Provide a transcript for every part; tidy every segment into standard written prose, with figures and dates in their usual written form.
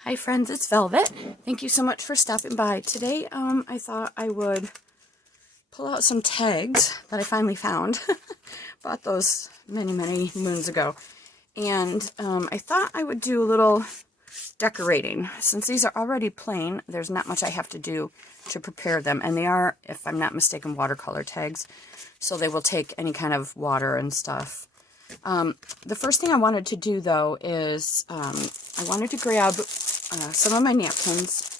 Hi friends, it's Velvet. Thank you so much for stopping by. Today, I thought I would pull out some tags that I finally found. Bought those many moons ago. And I thought I would do a little decorating. Since these are already plain, there's not much I have to do to prepare them. And they are, if I'm not mistaken, watercolor tags. So they will take any kind of water and stuff. The first thing I wanted to do, though, is I wanted to grab some of my napkins,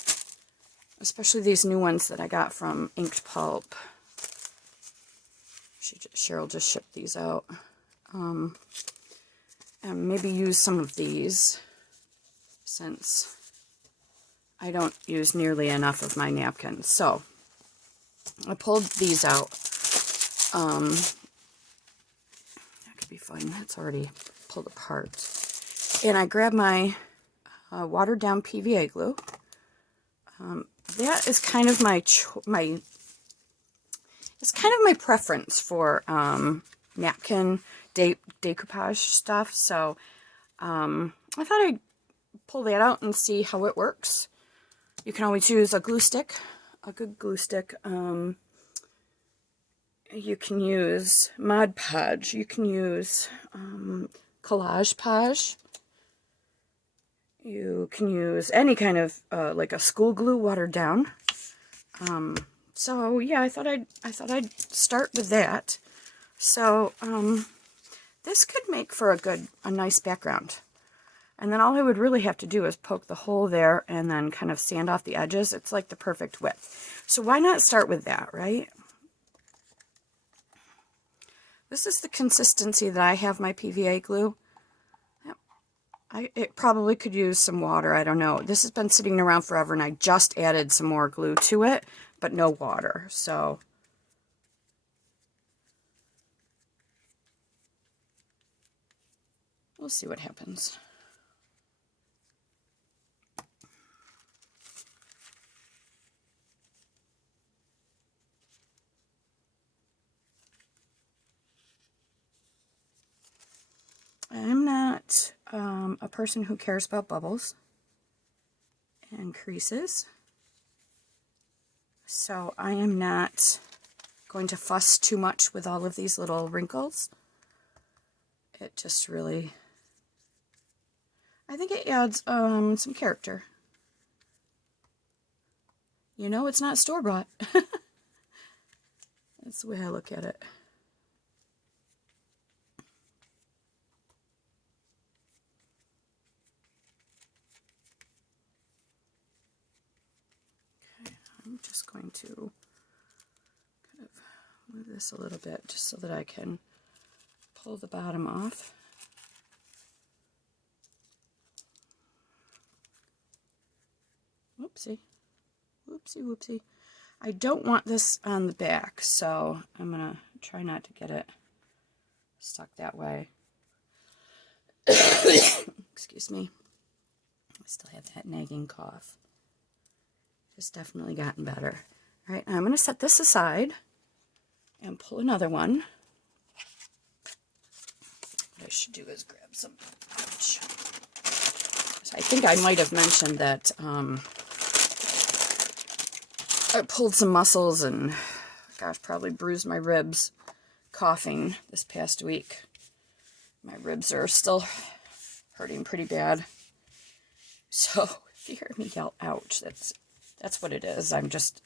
especially these new ones that I got from Inked Pulp. Cheryl just shipped these out. And maybe use some of these, since I don't use nearly enough of my napkins. So I pulled these out. That could be fun. It's already pulled apart. And I grabbed my watered down PVA glue. That is kind of it's kind of my preference for napkin decoupage stuff. So I thought I'd pull that out and see how it works. You can always use a glue stick, a good glue stick. You can use Mod Podge. You can use Collage Podge. You can use any kind of like a school glue watered down. So yeah, I thought I'd start with that. So this could make for a nice background. And then all I would really have to do is poke the hole there and then kind of sand off the edges. It's like the perfect width. So why not start with that, right? This is the consistency that I have my PVA glue. It probably could use some water. I don't know. This has been sitting around forever, and I just added some more glue to it, but no water. So we'll see what happens. I'm not a person who cares about bubbles and creases, so I am not going to fuss too much with all of these little wrinkles. It just really, I think it adds some character. You know, it's not store-bought. That's the way I look at it. I'm just going to kind of move this a little bit just so that I can pull the bottom off. Whoopsie. Whoopsie, whoopsie. I don't want this on the back, so I'm going to try not to get it stuck that way. Excuse me. I still have that nagging cough. It's definitely gotten better. All right, now I'm going to set this aside and pull another one. What I should do is grab some pouch. So I think I might have mentioned that I pulled some muscles and, gosh, probably bruised my ribs coughing this past week. My ribs are still hurting pretty bad. So if you hear me yell, ouch, that's what it is. I'm just,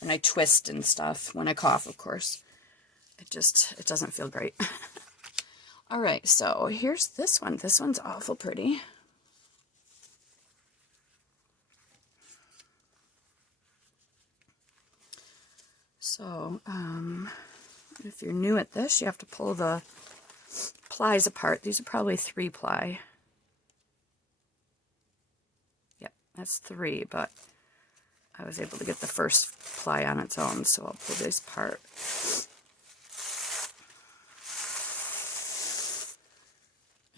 when I twist and stuff, when I cough, of course, it doesn't feel great. All right, so here's this one. This one's awful pretty. So, if you're new at this, you have to pull the plies apart. These are probably 3-ply. Yep, that's 3, but I was able to get the first ply on its own, so I'll pull this apart.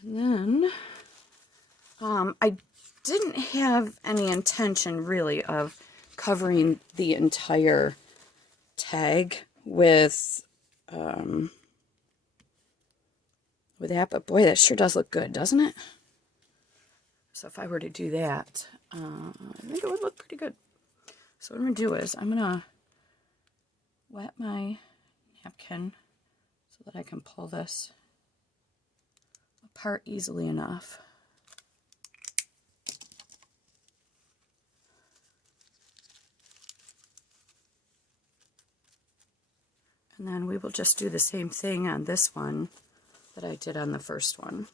And then, I didn't have any intention, really, of covering the entire tag with that, but boy, that sure does look good, doesn't it? So if I were to do that, I think it would look pretty good. So what I'm going to do is I'm going to wet my napkin so that I can pull this apart easily enough. And then we will just do the same thing on this one that I did on the first one.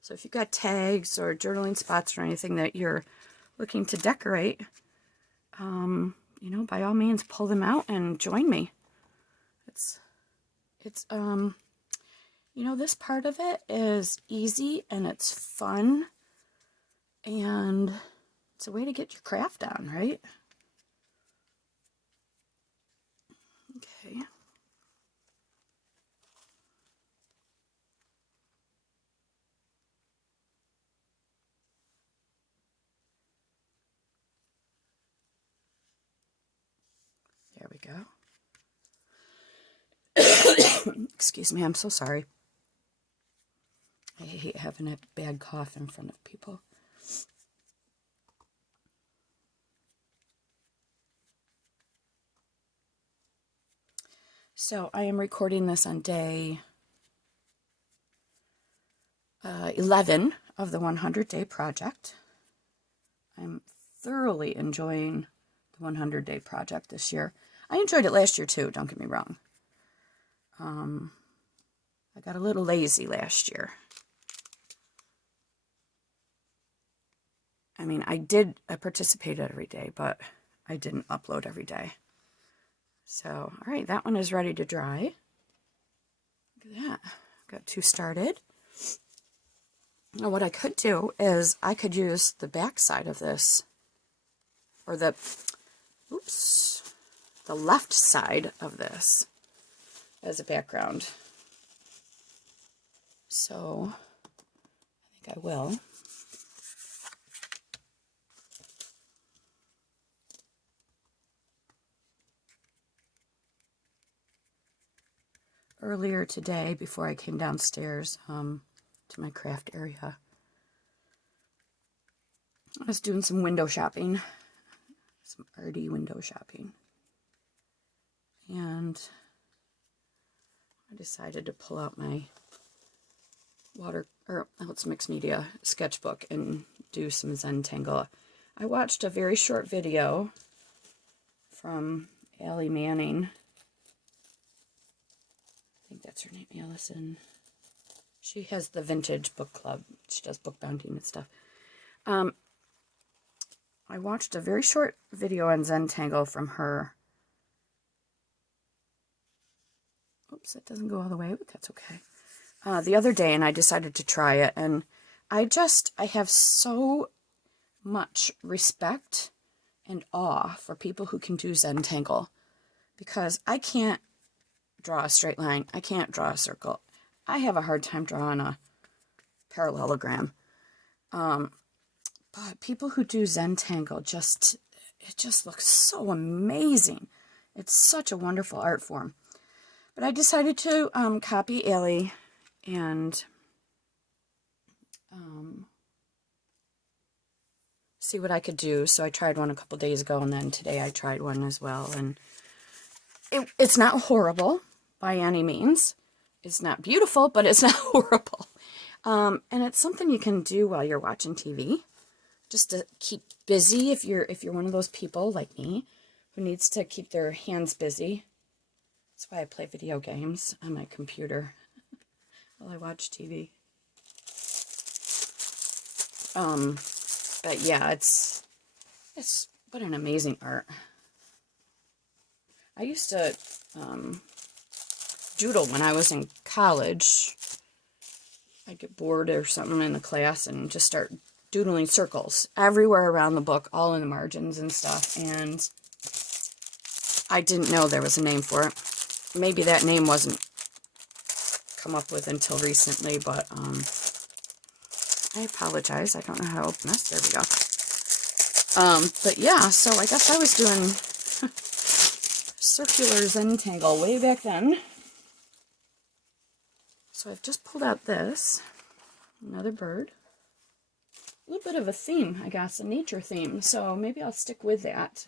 So if you've got tags or journaling spots or anything that you're looking to decorate, you know, by all means, pull them out and join me. It's you know, this part of it is easy and it's fun and it's a way to get your craft on, right? Okay. There we go. Excuse me, I'm so sorry. I hate having a bad cough in front of people. So I am recording this on day 11 of the 100-day project. I'm thoroughly enjoying the 100-day project this year. I enjoyed it last year too, don't get me wrong. I got a little lazy last year. I mean, I participated every day, but I didn't upload every day. So, all right, that one is ready to dry. Look at that. Got two started. Now, what I could do is I could use the back side of this, or the left side of this as a background. So, I think I will. Earlier today, before I came downstairs to my craft area, I was doing some window shopping, some arty window shopping, and I decided to pull out my it's mixed media sketchbook and do some Zentangle. I watched a very short video from Allie Manning. I think that's her name, Allison. She has the Vintage Book Club. She does book bounting and stuff. I watched a very short video on Zentangle from her. Oops, that doesn't go all the way, but that's okay. The other day, and I decided to try it, and I have so much respect and awe for people who can do Zentangle, because I can't draw a straight line. I can't draw a circle. I have a hard time drawing a parallelogram. But people who do Zentangle, it just looks so amazing. It's such a wonderful art form. But I decided to copy Allie and see what I could do. So I tried one a couple days ago, and then today I tried one as well. And it's not horrible by any means. It's not beautiful, but it's not horrible. And it's something you can do while you're watching TV, just to keep busy if you're one of those people like me who needs to keep their hands busy. That's why I play video games on my computer while I watch TV. But yeah, it's what an amazing art. I used to doodle when I was in college. I'd get bored or something in the class and just start doodling circles everywhere around the book, all in the margins and stuff, and I didn't know there was a name for it. Maybe that name wasn't come up with until recently, but I apologize. I don't know how to open this. There we go. But yeah, so I guess I was doing circular Zentangle way back then. So I've just pulled out this, another bird. little bit of a theme, I guess, a nature theme. So maybe I'll stick with that.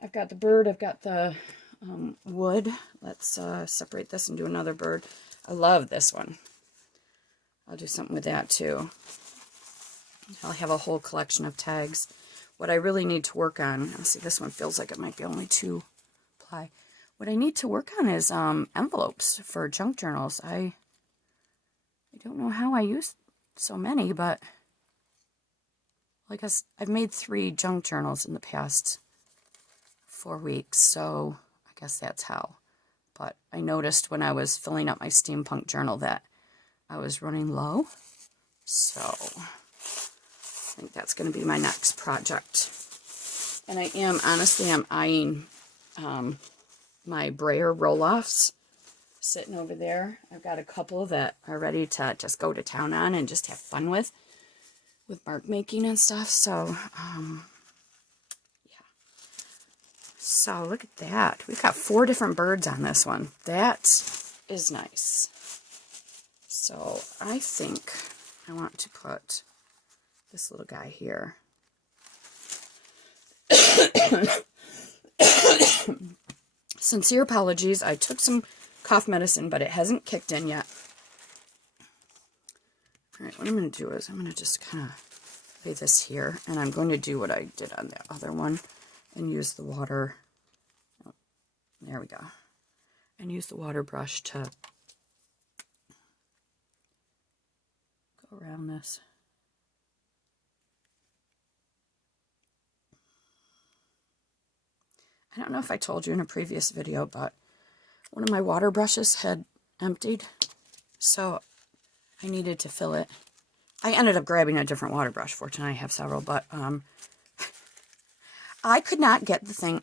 I've got the bird, I've got the wood. Let's separate this and do another bird. I love this one. I'll do something with that too. I'll have a whole collection of tags. What I really need to work on, let's see, this one feels like it might be only 2 ply. What I need to work on is envelopes for junk journals. I don't know how I use so many, but I guess I've made 3 junk journals in the past 4 weeks, so I guess that's how. But I noticed when I was filling up my steampunk journal that I was running low, so I think that's going to be my next project. And I am, honestly, I'm eyeing my brayer roll-offs sitting over there. I've got a couple that are ready to just go to town on and just have fun with mark making and stuff. So, yeah. So, look at that. We've got 4 different birds on this one. That is nice. So, I think I want to put this little guy here. Sincere apologies. I took some cough medicine, but it hasn't kicked in yet. Alright, what I'm going to do is I'm going to just kind of lay this here, and I'm going to do what I did on the other one and use the water. Oh, there we go. And use the water brush to go around this. I don't know if I told you in a previous video, but one of my water brushes had emptied, so I needed to fill it. I ended up grabbing a different water brush. Fortunately, I have several, but I could not get the thing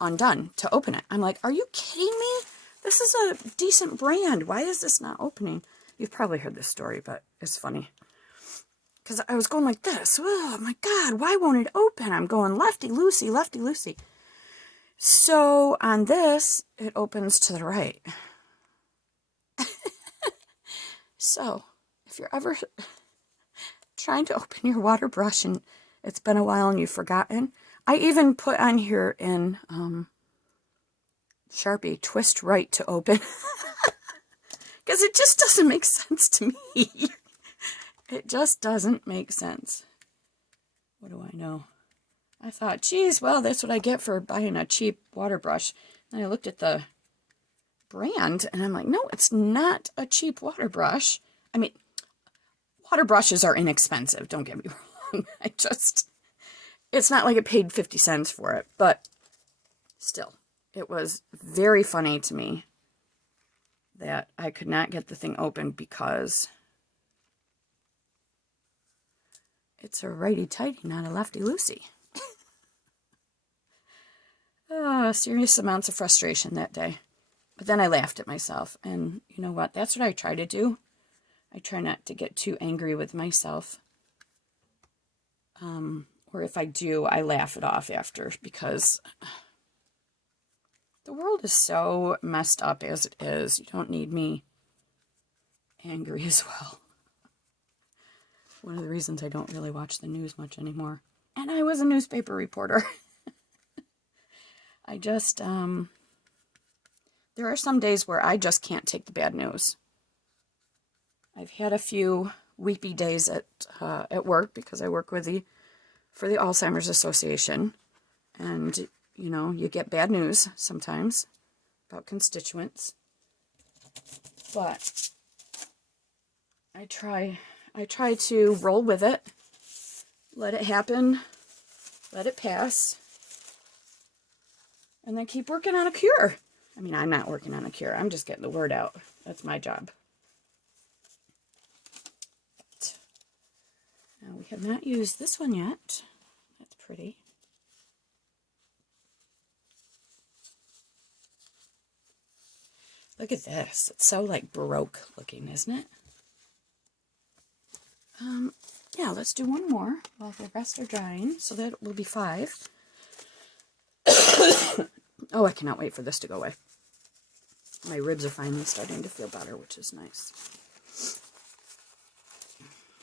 undone to open it. I'm like, are you kidding me? This is a decent brand. Why is this not opening? You've probably heard this story, but it's funny. Because I was going like this. Oh, my God, why won't it open? I'm going lefty-loosey, lefty-loosey. So, on this, it opens to the right. So, if you're ever trying to open your water brush and it's been a while and you've forgotten, I even put on here in Sharpie, twist right to open. Because it just doesn't make sense to me. It just doesn't make sense. What do I know? I thought, geez, well, that's what I get for buying a cheap water brush. And I looked at the brand, and I'm like, no, it's not a cheap water brush. I mean, water brushes are inexpensive, don't get me wrong. It's not like I paid 50 cents for it, but still, it was very funny to me that I could not get the thing open because it's a righty-tighty, not a lefty-loosey. Serious amounts of frustration that day. But then I laughed at myself, and you know what? That's what I try to do. I try not to get too angry with myself. Or if I do, I laugh it off after, because the world is so messed up as it is. You don't need me angry as well. One of the reasons I don't really watch the news much anymore. And I was a newspaper reporter. I just, there are some days where I just can't take the bad news. I've had a few weepy days at work because I work with for the Alzheimer's Association. And, you know, you get bad news sometimes about constituents. But I try to roll with it, let it happen, let it pass, and then keep working on a cure. I mean, I'm not working on a cure. I'm just getting the word out. That's my job. But, now we have not used this one yet. That's pretty. Look at this. It's so, like, Baroque looking, isn't it? Yeah, let's do one more while the rest are drying. So that will be 5. Oh, I cannot wait for this to go away. My ribs are finally starting to feel better, which is nice.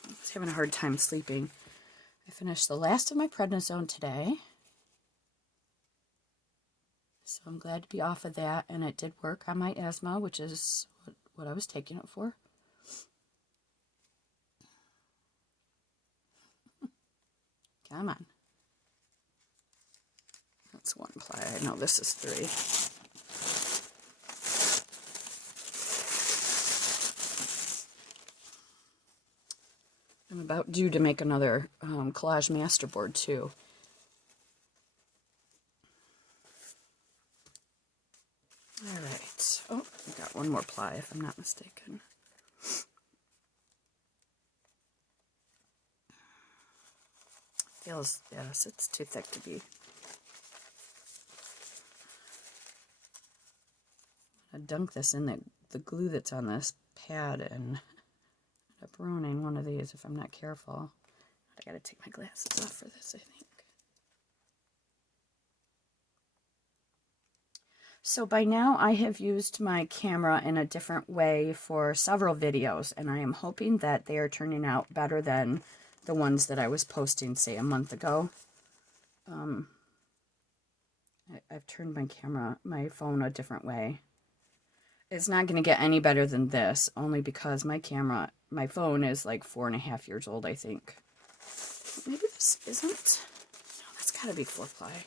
I was having a hard time sleeping. finished the last of my prednisone today. So I'm glad to be off of that, and it did work on my asthma, which is what I was taking it for. Come on. That's 1 ply. I know this is 3. I'm about due to make another collage masterboard too. All right. Oh, I got 1 more ply if I'm not mistaken. Feels, yes, it's too thick to be. I dunk this in the glue that's on this pad and end up ruining one of these if I'm not careful. I gotta take my glasses off for this, I think. So by now I have used my camera in a different way for several videos, and I am hoping that they are turning out better than the ones that I was posting, say, a month ago. I've turned my phone a different way. It's not going to get any better than this, only because my phone is like 4.5 years old, I think. Maybe this isn't. No, that's got to be 4 ply.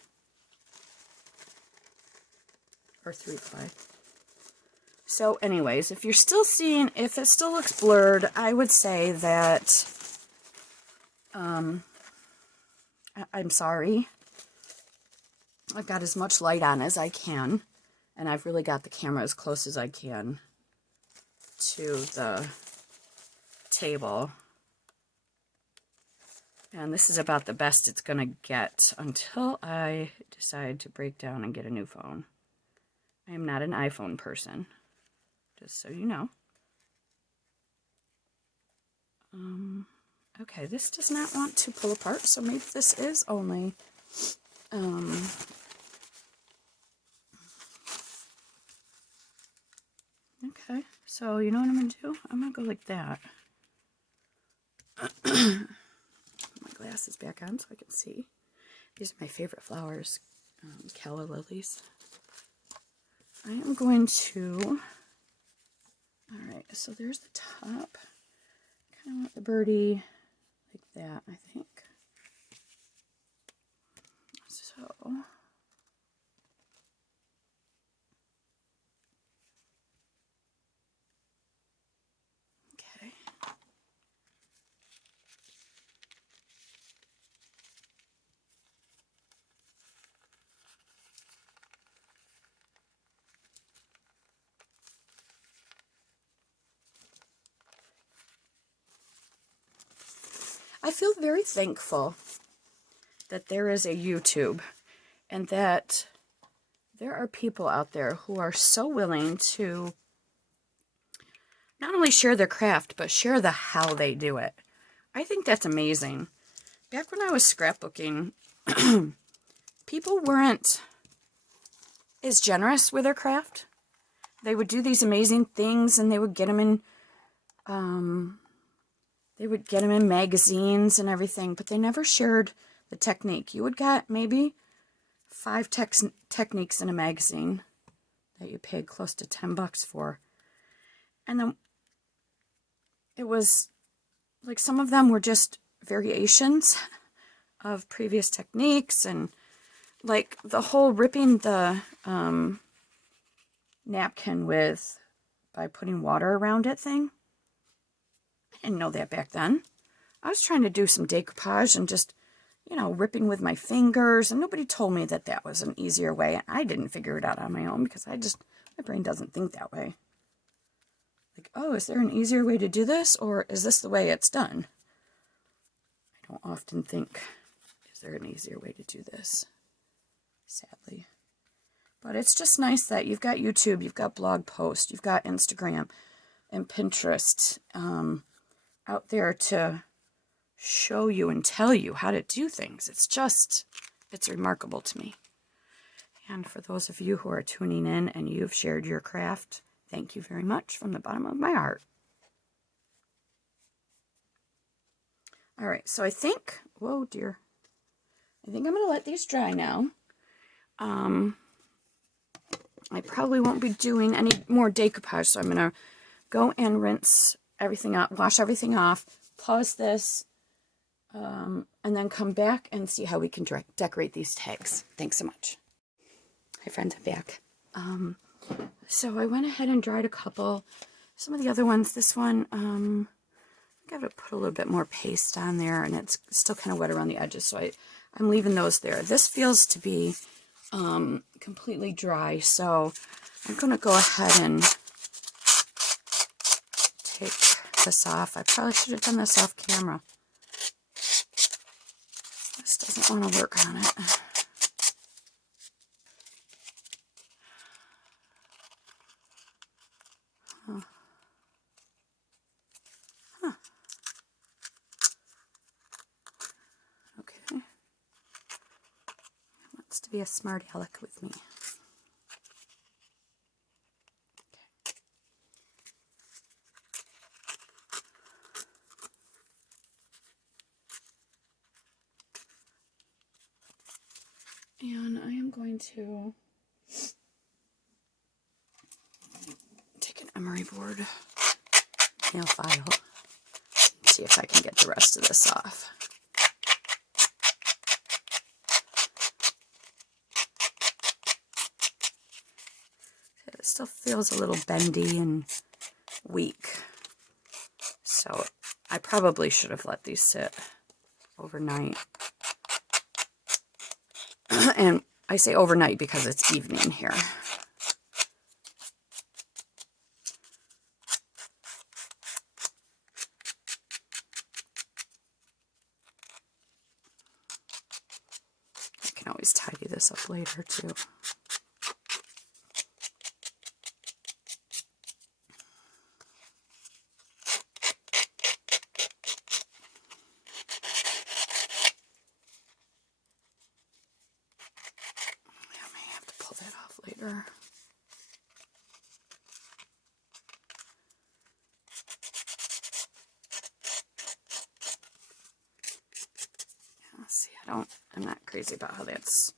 Or 3 ply. So anyways, if you're still seeing, if it still looks blurred, I would say that, I'm sorry. I've got as much light on as I can, and I've really got the camera as close as I can to the table. And this is about the best it's going to get until I decide to break down and get a new phone. I am not an iPhone person, just so you know. Okay, this does not want to pull apart, so maybe this is only... Okay, so you know what I'm going to do? I'm going to go like that. Put my glasses back on so I can see. These are my favorite flowers, calla lilies. I am going to... Alright, so there's the top. Kind of want the birdie like that, I think. So... Okay. I feel very thankful that there is a YouTube and that there are people out there who are so willing to not only share their craft, but share the how they do it. I think that's amazing. Back when I was scrapbooking, people weren't as generous with their craft. They would do these amazing things and they would get them in magazines and everything, but they never shared the technique. You would get maybe 5 techniques in a magazine that you paid close to $10 for. And then it was like some of them were just variations of previous techniques, and like the whole ripping the napkin by putting water around it thing. I didn't know that back then. I was trying to do some decoupage and just, ripping with my fingers, and nobody told me that that was an easier way. I didn't figure it out on my own because my brain doesn't think that way. Like, oh, is there an easier way to do this, or is this the way it's done? I don't often think, is there an easier way to do this? Sadly. But it's just nice that you've got YouTube, you've got blog posts, you've got Instagram and Pinterest out there to show you and tell you how to do things. It's remarkable to me. And for those of you who are tuning in and you've shared your craft, thank you very much from the bottom of my heart. All right, so I think, whoa dear, I think I'm going to let these dry now. I probably won't be doing any more decoupage, so I'm going to go and rinse everything up, wash everything off, pause this, and then come back and see how we can decorate these tags. Thanks so much. Hi friends, I'm back. So I went ahead and dried a couple. Some of the other ones, this one, I think I have to put a little bit more paste on there, and it's still kind of wet around the edges, so I'm leaving those there. This feels to be completely dry, so I'm going to go ahead and take this off. I probably should have done this off camera. This doesn't want to work on it. Okay. Wants to be a smart aleck with me. And I am going to take an emery board, nail file, and see if I can get the rest of this off. It still feels a little bendy and weak, so I probably should have let these sit overnight. And I say overnight because it's evening here. I can always tidy this up later too. I may have to pull that off later. See, I'm not crazy about how that's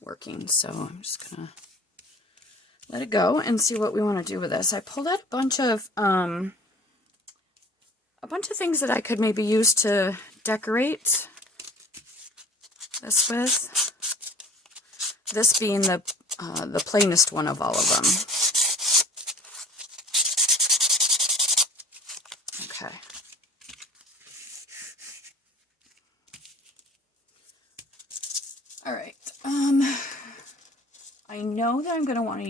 working, so I'm just gonna let it go and see what we want to do with this. I pulled out a bunch of things that I could maybe use to decorate this with. This being the plainest one of all of them. Okay. All right. I know that I'm going to want to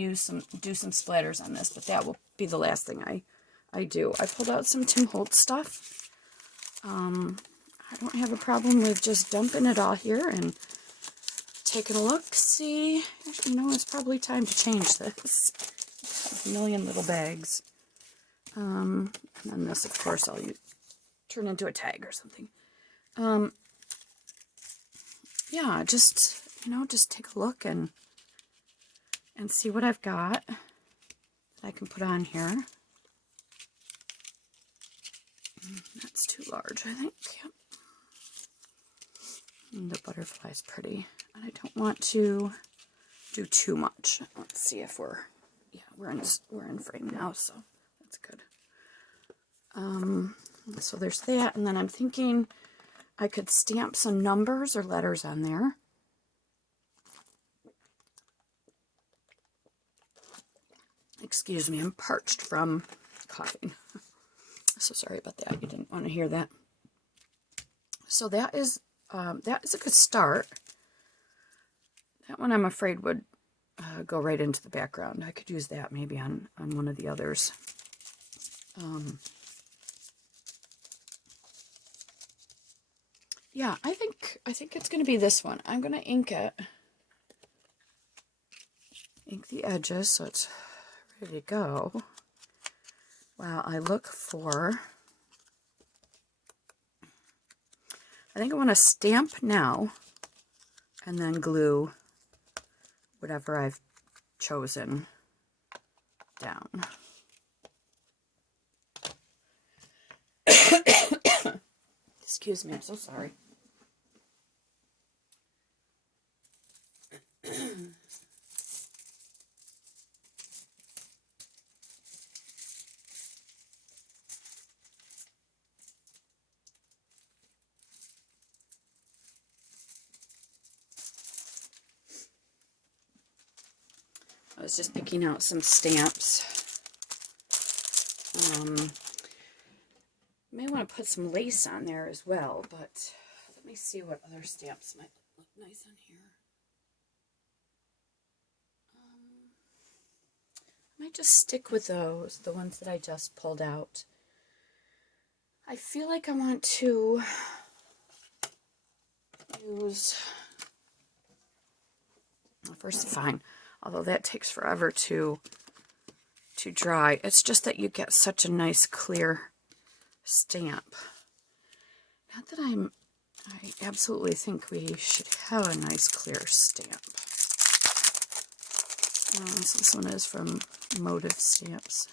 do some splatters on this, but that will be the last thing I do. I pulled out some Tim Holtz stuff. I don't have a problem with just dumping it all here and taking a look. See, you know, it's probably time to change this. A million little bags. And then this, of course, I'll turn into a tag or something. Yeah, just, you know, just take a look and see what I've got that I can put on here. That's too large, I think. Yep. And the butterfly's pretty. And I don't want to do too much. Let's see if we're in frame now, so that's good. So there's that, and then I'm thinking I could stamp some numbers or letters on there. Excuse me, I'm parched from coughing. So sorry about that. You didn't want to hear that. So that is a good start. That one I'm afraid would go right into the background. I could use that maybe on one of the others. Yeah, I think it's going to be this one. I'm going to ink it. Ink the edges so it's ready to go. While I look for, I think I want to stamp now and then glue whatever I've chosen down. Excuse me, I'm so sorry. I was just picking out some stamps. May want to put some lace on there as well, but let me see what other stamps might look nice on here. I might just stick with those, the ones that I just pulled out. I feel like I want to use first fine, although that takes forever to dry. It's just that you get such a nice clear stamp. Not that I absolutely think we should have a nice clear stamp. So this one is from Motive Stamps.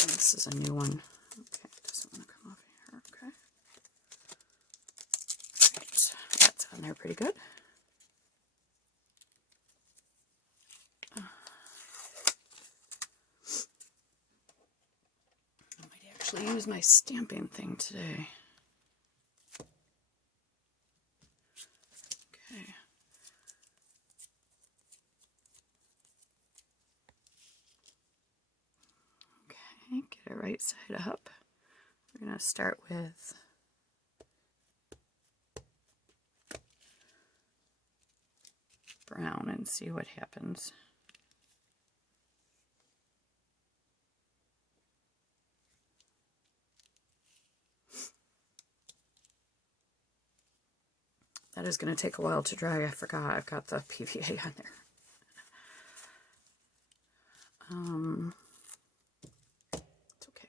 And this is a new one. Okay, doesn't want to come off here. Okay. Right. That's on there pretty good. I might actually use my stamping thing today. Okay. Okay, get it right side up. We're going to start with brown and see what happens. That is going to take a while to dry. I forgot I've got the PVA on there. It's okay.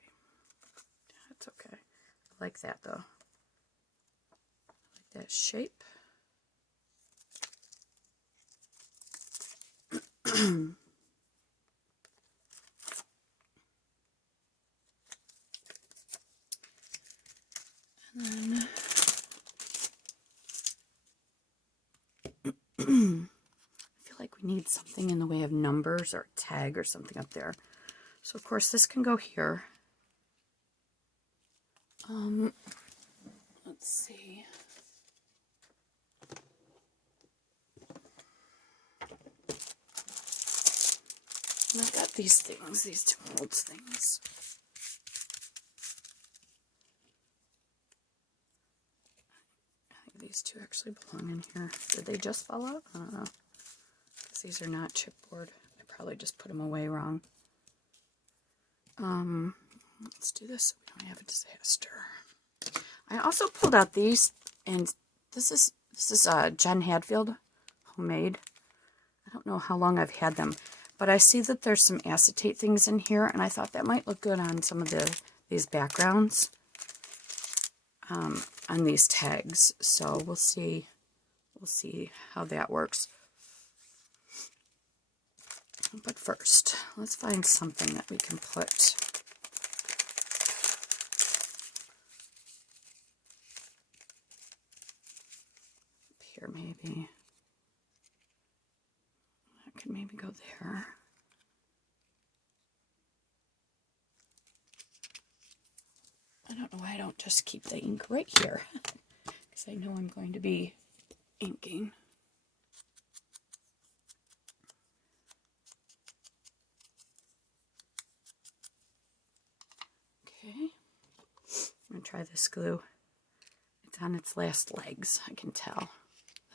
Yeah, it's okay. I like that though. I like that shape. And then I feel like we need something in the way of numbers or a tag or something up there. So of course this can go here. Let's see. And I've got these things, these two molds things. I think these two actually belong in here. Did they just fall out? I don't know. Because these are not chipboard. I probably just put them away wrong. Let's do this so we don't have a disaster. I also pulled out these, and this is Jen Hadfield homemade. I don't know how long I've had them, but I see that there's some acetate things in here, and I thought that might look good on some of these backgrounds on these tags. So we'll see how that works. But first, let's find something that we can put. Here maybe. I can maybe go there. I don't know why I don't just keep the ink right here, because I know I'm going to be inking. Okay, I'm going to try this glue. It's on its last legs, I can tell.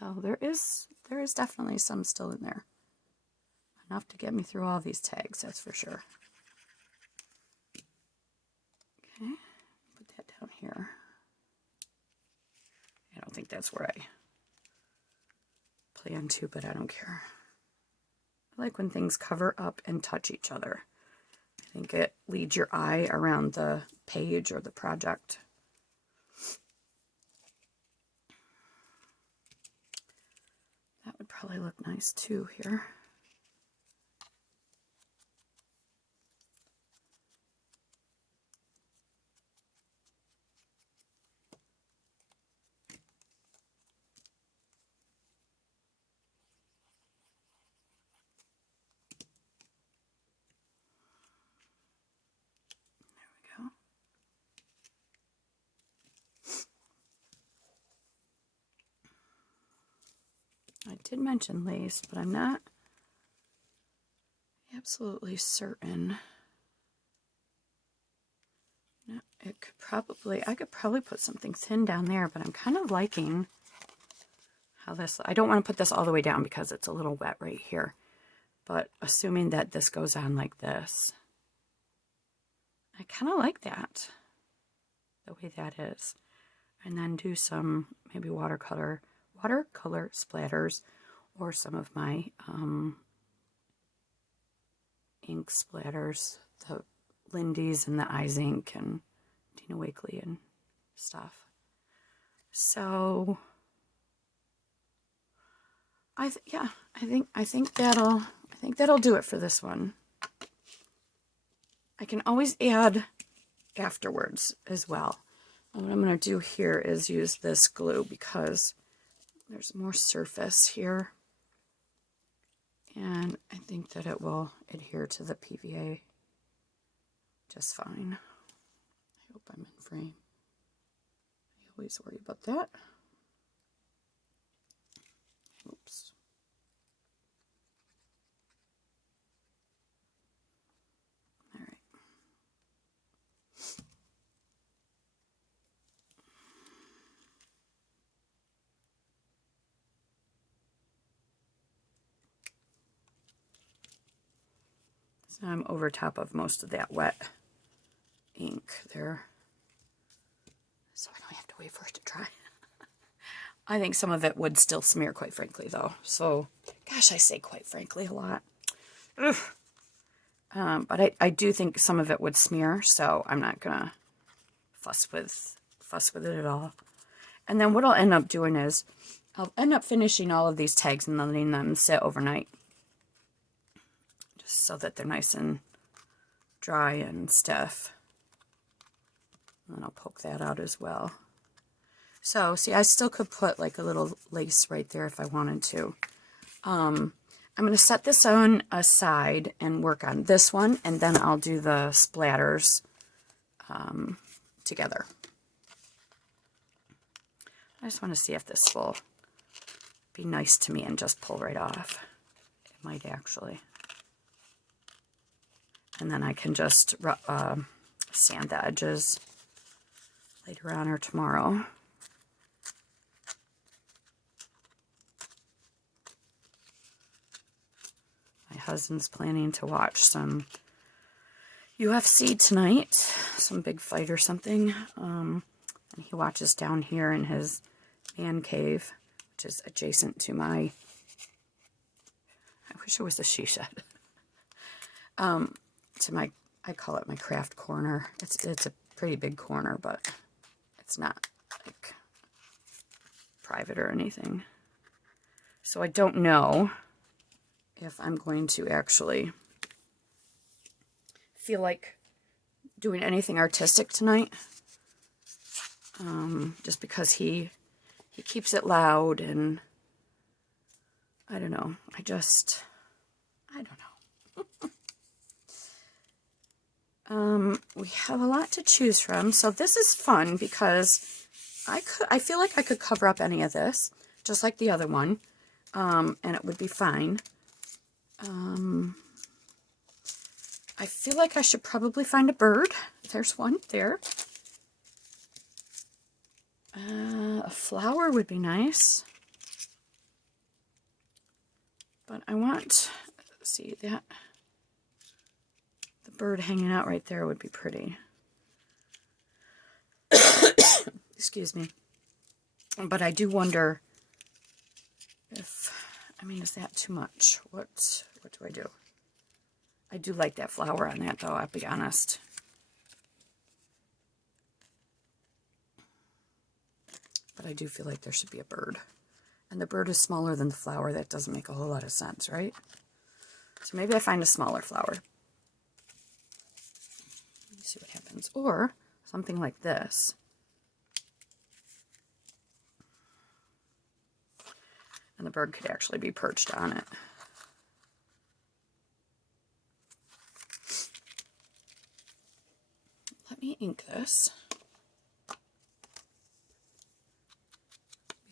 Oh, there is definitely some still in there. Enough to get me through all these tags, that's for sure. Okay, put that down here. I don't think that's where I plan to, but I don't care. I like when things cover up and touch each other. I think it leads your eye around the page or the project. That would probably look nice too here. did mention lace, but I'm not absolutely certain. No, I could probably put something thin down there, but I'm kind of liking how this, I don't want to put this all the way down because it's a little wet right here. But assuming that this goes on like this, I kind of like that, the way that is. And then do some maybe watercolor splatters, or some of my ink splatters, the Lindy's and the Eyes Ink and Dina Wakley and stuff. So I think that'll do it for this one. I can always add afterwards as well. And what I'm going to do here is use this glue because there's more surface here. And I think that it will adhere to the PVA just fine. I hope I'm in frame. I always worry about that. Oops. All right. So I'm over top of most of that wet ink there, so I don't have to wait for it to dry. I think some of it would still smear, quite frankly, though. So, gosh, I say quite frankly a lot. But I do think some of it would smear, so I'm not gonna fuss with it at all. And then what I'll end up doing is I'll end up finishing all of these tags and letting them sit overnight, just so that they're nice and dry and stiff. And then I'll poke that out as well. So, see, I still could put like a little lace right there if I wanted to. I'm going to set this on aside and work on this one, and then I'll do the splatters together. I just want to see if this will be nice to me and just pull right off. It might actually. And then I can just sand the edges later on or tomorrow. My husband's planning to watch some UFC tonight, some big fight or something. And he watches down here in his man cave, which is adjacent to my, I wish it was a she shed. To my, I call it my craft corner. It's a pretty big corner, but it's not like private or anything. So I don't know if I'm going to actually feel like doing anything artistic tonight. Just because he keeps it loud, and I don't know. I don't know. We have a lot to choose from, so this is fun because I feel like I could cover up any of this, just like the other one, and it would be fine. I feel like I should probably find a bird. There's one there. A flower would be nice. But I want, see that, the bird hanging out right there would be pretty. Excuse me. But I do wonder if, I mean, is that too much? What do I do? I do like that flower on that, though, I'll be honest. But I do feel like there should be a bird. And the bird is smaller than the flower. That doesn't make a whole lot of sense, right? So maybe I find a smaller flower. Let me see what happens. Or something like this. And the bird could actually be perched on it. Let me ink this.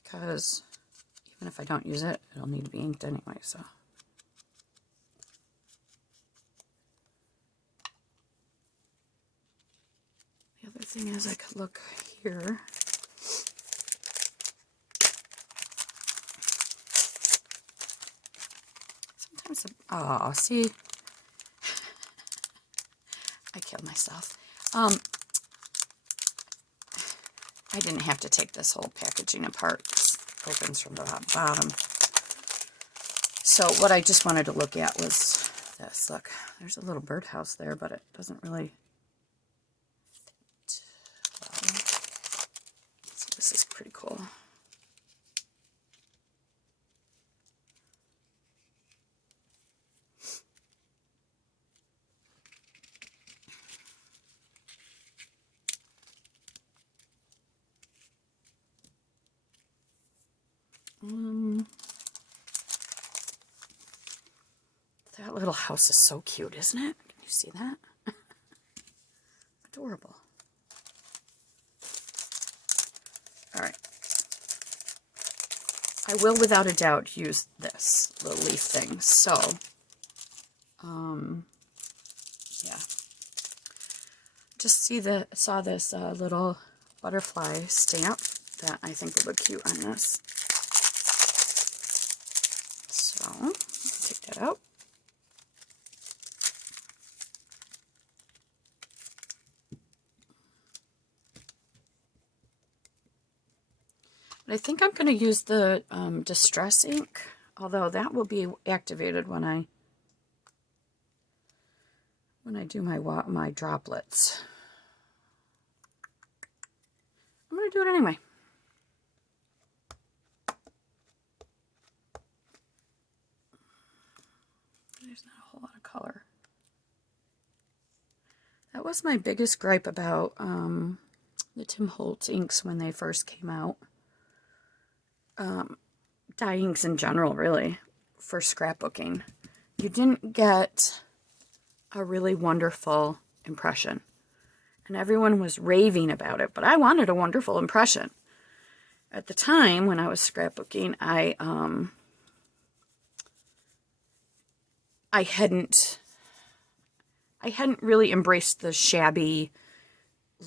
Because Even if I don't use it, it'll need to be inked anyway, so. The other thing is I could look here. Sometimes, oh, see, I killed myself. I didn't have to take this whole packaging apart. It opens from the bottom. So what I just wanted to look at was this. Look, there's a little birdhouse there, but it doesn't really fit well. So this is pretty cool. That little house is so cute, isn't it? Can you see that? Adorable. All right. I will, without a doubt, use this little leaf thing. So, yeah. Just saw this little butterfly stamp that I think would look cute on this. So, take that out. But I think I'm going to use the Distress ink, although that will be activated when I do my droplets. I'm going to do it anyway. There's not a whole lot of color. That was my biggest gripe about the Tim Holtz inks when they first came out. Dye inks in general, really, for scrapbooking. You didn't get a really wonderful impression. And everyone was raving about it, but I wanted a wonderful impression. At the time when I was scrapbooking, I hadn't really embraced the shabby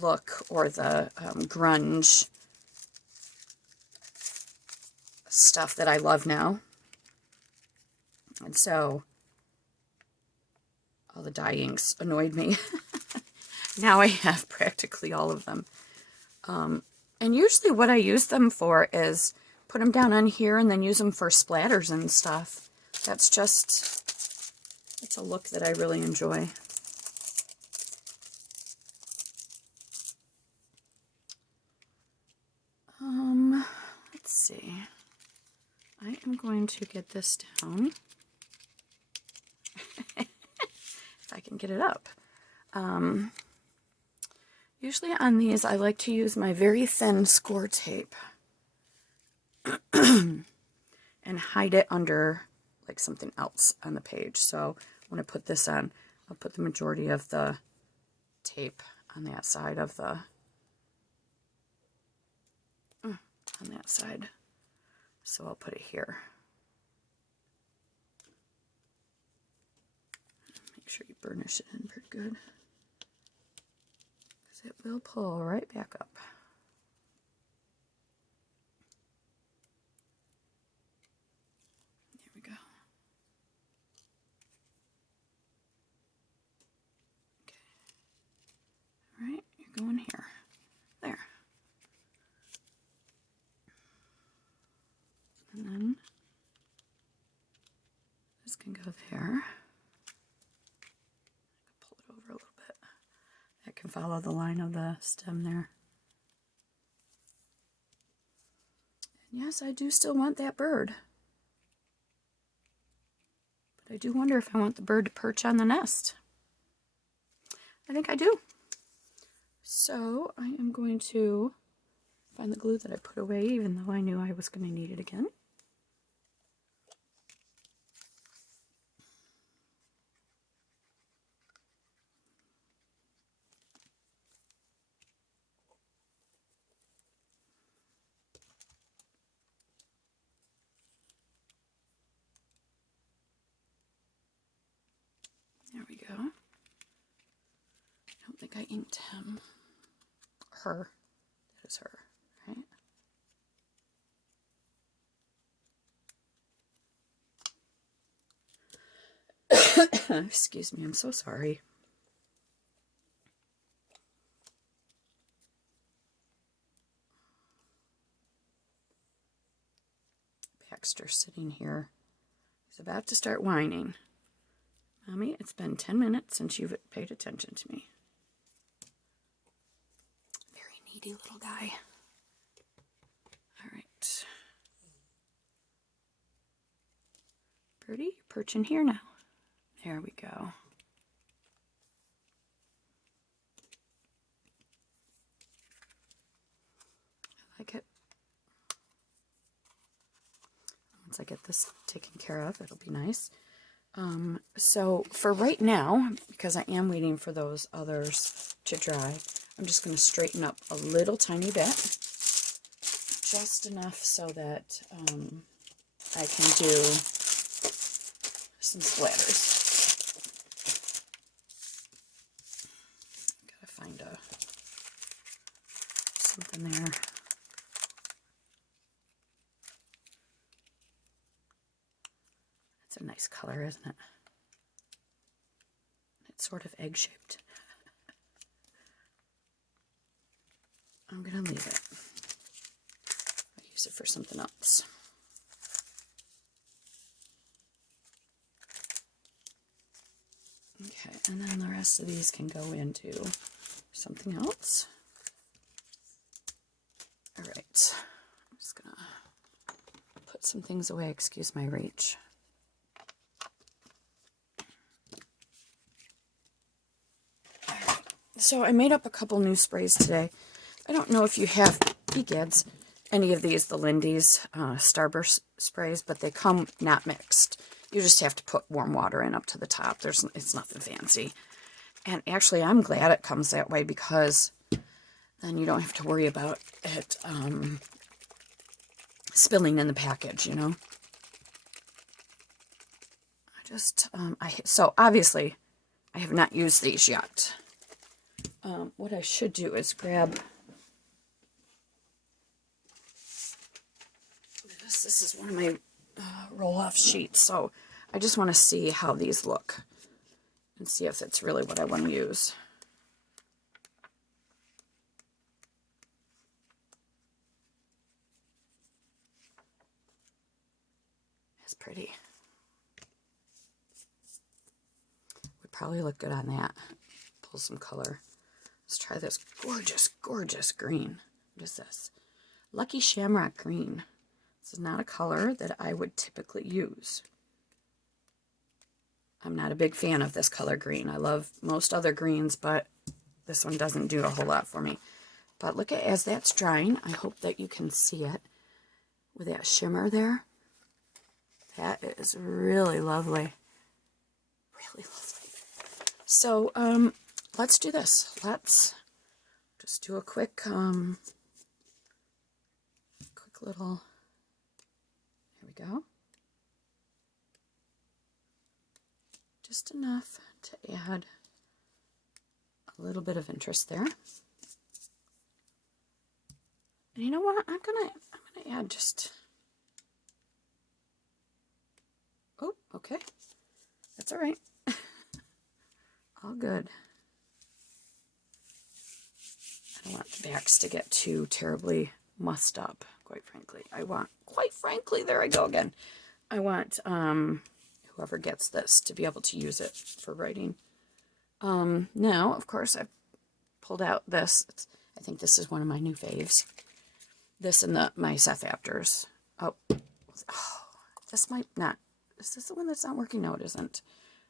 look or the grunge stuff that I love now. And so all the dye inks annoyed me. Now I have practically all of them. And usually what I use them for is put them down on here and then use them for splatters and stuff. That's just, it's a look that I really enjoy. Let's see. I am going to get this down. If I can get it up. Usually on these, I like to use my very thin score tape and hide it under like something else on the page. So when I put this on, I'll put the majority of the tape on that side of the, on that side. So I'll put it here. Make sure you burnish it in pretty good, because it will pull right back up. There we go. Okay. All right, you're going here. There. And then this can go there. Pull it over a little bit. That can follow the line of the stem there. And yes, I do still want that bird. But I do wonder if I want the bird to perch on the nest. I think I do. So I am going to find the glue that I put away, even though I knew I was going to need it again. we go. I don't think I inked him. Her. That is her, right? Excuse me, I'm so sorry. Baxter sitting here. He's about to start whining. Mommy, it's been 10 minutes since you've paid attention to me. Very needy little guy. All right. Birdie, you're perching here now. There we go. I like it. Once I get this taken care of, it'll be nice. So for right now, because I am waiting for those others to dry, I'm just going to straighten up a little tiny bit. Just enough so that I can do some splatters. Gotta find something there. It's a nice color, isn't it? It's sort of egg-shaped. I'm gonna leave it. I'll use it for something else. Okay, and then the rest of these can go into something else. All right, I'm just gonna put some things away. Excuse my reach. All right, so I made up a couple new sprays today. I don't know if you have, egads, any of these, the Lindy's Starburst sprays, but they come not mixed. You just have to put warm water in up to the top. It's nothing fancy. And actually, I'm glad it comes that way because then you don't have to worry about it spilling in the package, you know. So obviously, I have not used these yet. What I should do is grab this. This is one of my roll-off sheets, so I just want to see how these look and see if it's really what I want to use. It's pretty. Would probably look good on that. Pull some color. Let's try this gorgeous, gorgeous green. What is this? Lucky Shamrock Green. This is not a color that I would typically use. I'm not a big fan of this color green. I love most other greens, but this one doesn't do a whole lot for me. But look at, as that's drying, I hope that you can see it with that shimmer there. That is really lovely. Really lovely. So, let's do this. Let's just do a quick little, here we go. Just enough to add a little bit of interest there. And you know what? I'm gonna add just, oh, okay. That's all right. All good. I don't want the backs to get too terribly mussed up, quite frankly. Quite frankly, there I go again. I want whoever gets this to be able to use it for writing. Now, of course, I've pulled out this. I think this is one of my new faves. This and my Seth Afters. Oh, this might not. Is this the one that's not working? No, it isn't.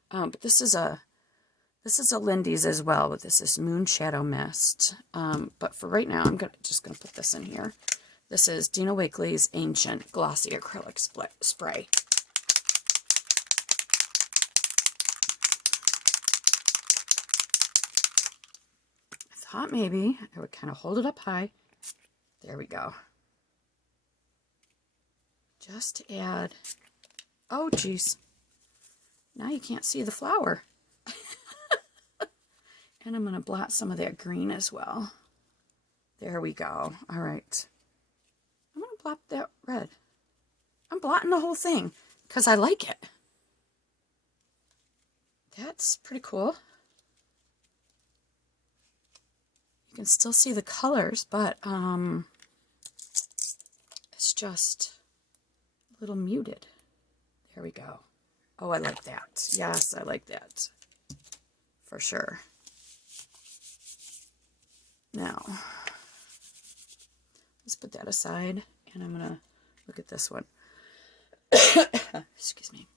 But this is a Lindy's as well, but this is Moon Shadow Mist. But for right now, I'm just gonna put this in here. This is Dina Wakley's Ancient Glossy Acrylic Spray. I thought maybe I would kind of hold it up high. There we go. Just to add, oh geez, now you can't see the flower. And I'm going to blot some of that green as well. There we go. All right. I'm going to blot that red. I'm blotting the whole thing because I like it. That's pretty cool. You can still see the colors, but it's just a little muted. There we go. Oh, I like that. Yes, I like that. For sure. Now, let's put that aside, and I'm going to look at this one. Excuse me.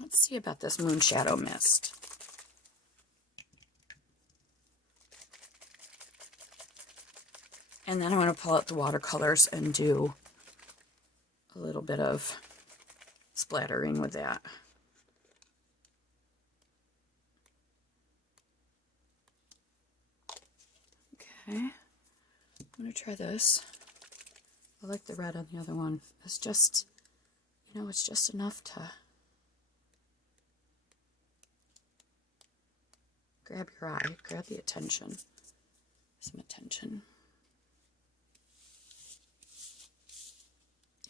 Let's see about this Moonshadow Mist. And then I'm going to pull out the watercolors and do a little bit of splattering with that. Okay, I'm going to try this. I like the red on the other one. It's just, you know, it's just enough to grab your eye, grab the attention, some attention.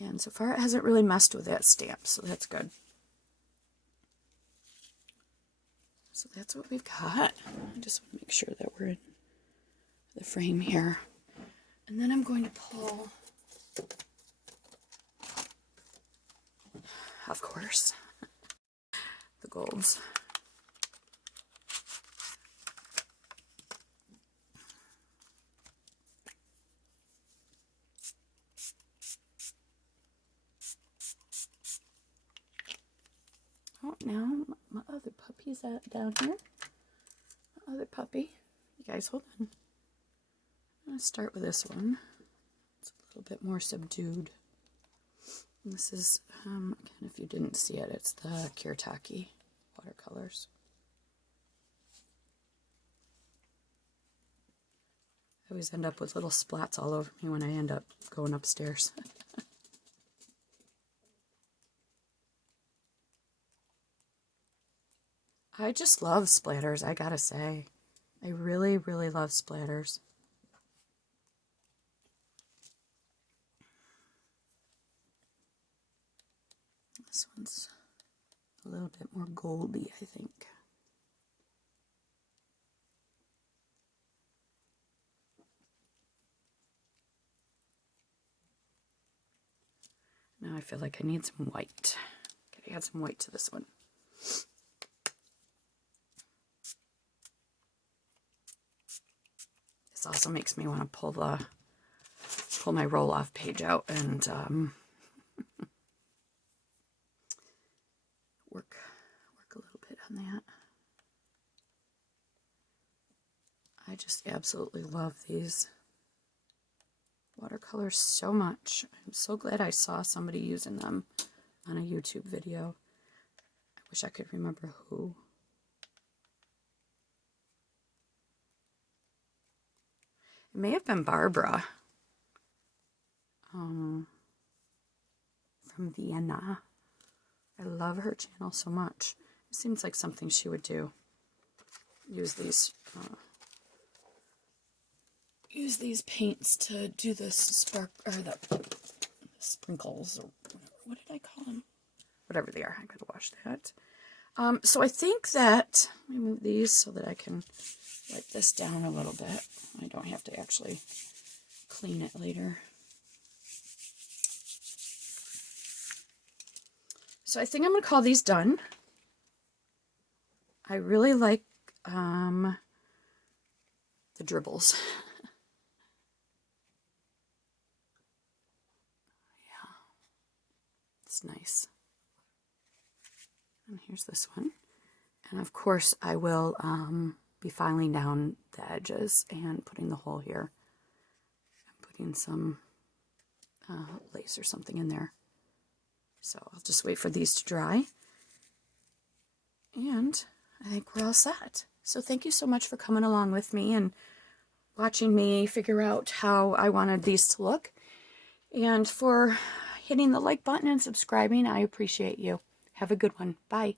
And so far it hasn't really messed with that stamp, so that's good. So that's what we've got. I just want to make sure that we're in the frame here. And then I'm going to pull, of course, the golds. Oh, now my other puppy's down here. My other puppy. You guys, hold on. I'm going to start with this one. It's a little bit more subdued. And this is, again, if you didn't see it, it's the Kuretake watercolors. I always end up with little splats all over me when I end up going upstairs. I just love splatters, I gotta say. I really, really love splatters. This one's a little bit more goldy, I think. Now I feel like I need some white. Gotta add some white to this one. This also makes me want to pull my roll-off page out and work a little bit on that. I just absolutely love these watercolors so much. I'm so glad I saw somebody using them on a YouTube video. I wish I could remember who. It may have been Barbara from Vienna. I love her channel so much. It seems like something she would do. Use these paints to do the the sprinkles, or what did I call them? Whatever they are, I gotta wash that. So I think that, let me move these so that I can wipe this down a little bit. I don't have to actually clean it later. So I think I'm going to call these done. I really like the dribbles. Yeah, it's nice. And here's this one. And of course I will be filing down the edges and putting the hole here. I'm putting some lace or something in there. So I'll just wait for these to dry. And I think we're all set. So thank you so much for coming along with me and watching me figure out how I wanted these to look. And for hitting the like button and subscribing, I appreciate you. Have a good one. Bye.